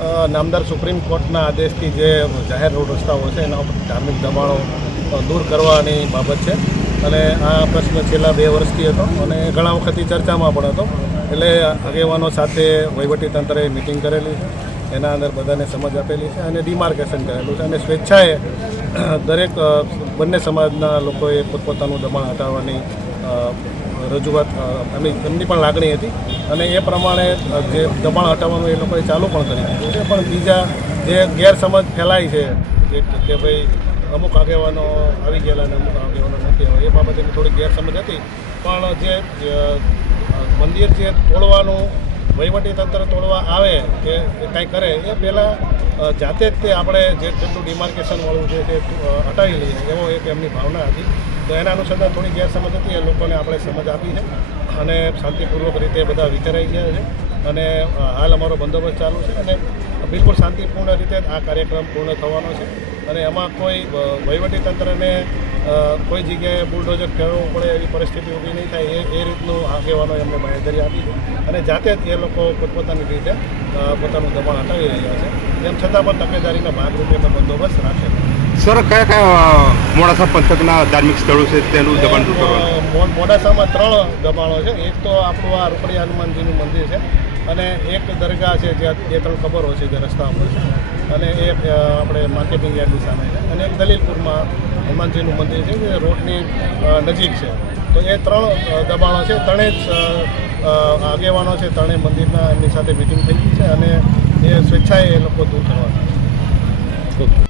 નામદાર સુપ્રીમ કોર્ટના આદેશથી જે જાહેર રોડ રસ્તાઓ છે એના ઉપર ધાર્મિક દબાણો દૂર કરવાની બાબત છે અને આ પ્રશ્ન છેલ્લા 2 વર્ષથી હતો અને ઘણા વખતથી ચર્ચામાં પણ હતો. એટલે આગેવાનો સાથે વહીવટીતંત્રએ મિટિંગ કરેલી છે, એના અંદર બધાને સમજ આપેલી છે અને ડિમાર્કેશન કરેલું છે અને સ્વેચ્છાએ દરેક બંને સમાજના લોકોએ પોતપોતાનું દબાણ હટાવવાની રજૂઆત એમની પણ લાગણી હતી અને એ પ્રમાણે જે દબાણ હટાવવાનું એ લોકોએ ચાલુ પણ કરી દીધું છે. પણ બીજા જે ગેરસમજ ફેલાય છે કે ભાઈ અમુક આગેવાનો આવી ગયેલા અને અમુક આગેવાનો નથી આવ્યા, એ બાબતેની થોડી ગેરસમજ હતી. પણ જે મંદિર જે તોડવાનું વહીવટીતંત્ર તોડવા આવે કે કાંઈ કરે એ પહેલાં જાતે જ તે આપણે જેટલું ડિમાર્કેશનવાળું છે તે હટાવી લઈએ એવો એક એમની ભાવના હતી. તો એના અનુસંધાન થોડી ગેરસમજ હતી, એ લોકોને આપણે સમજ આપી છે અને શાંતિપૂર્વક રીતે બધા વિચારાઈ ગયા છે અને હાલ અમારો બંદોબસ્ત ચાલુ છે અને બિલકુલ શાંતિપૂર્ણ રીતે આ કાર્યક્રમ પૂર્ણ થવાનો છે અને એમાં કોઈ વહીવટીતંત્રને કોઈ જગ્યાએ બુલડોઝર ફેરવવું પડે એવી પરિસ્થિતિ ઊભી નહીં થાય એ રીતનું આગેવાનો એમને બાંહેધરી આપી છે અને જાતે જ એ લોકો પોતપોતાની રીતે પોતાનું દબાણ હટાવી રહ્યા છે. તેમ છતાં પણ તકેદારીના ભાગરૂપે અમે બંદોબસ્ત રાખે. સર, કયા કયા મોડાસા પંથકના ધાર્મિક સ્થળો છે તેનું દબાણ દૂર કરવાનું? મોડાસામાં 3 દબાણો છે. એક તો આપણું આ રૂપડી હનુમાનજીનું મંદિર છે અને એક દરગાહ છે જ્યાં 2-3 ખબરો છે જે રસ્તા ઉપર છે અને એક આપણે માર્કેટિંગ યાર્ડની સામે છે અને એક દલીલપુરમાં હનુમાનજીનું મંદિર છે જે રોડની નજીક છે. તો એ 3 દબાણો છે. ત્રણેય જ આગેવાનો છે, ત્રણેય મંદિરના એમની સાથે મિટિંગ થઈ ગઈ છે અને એ સ્વેચ્છાએ એ લોકો દૂર કરવાના છે.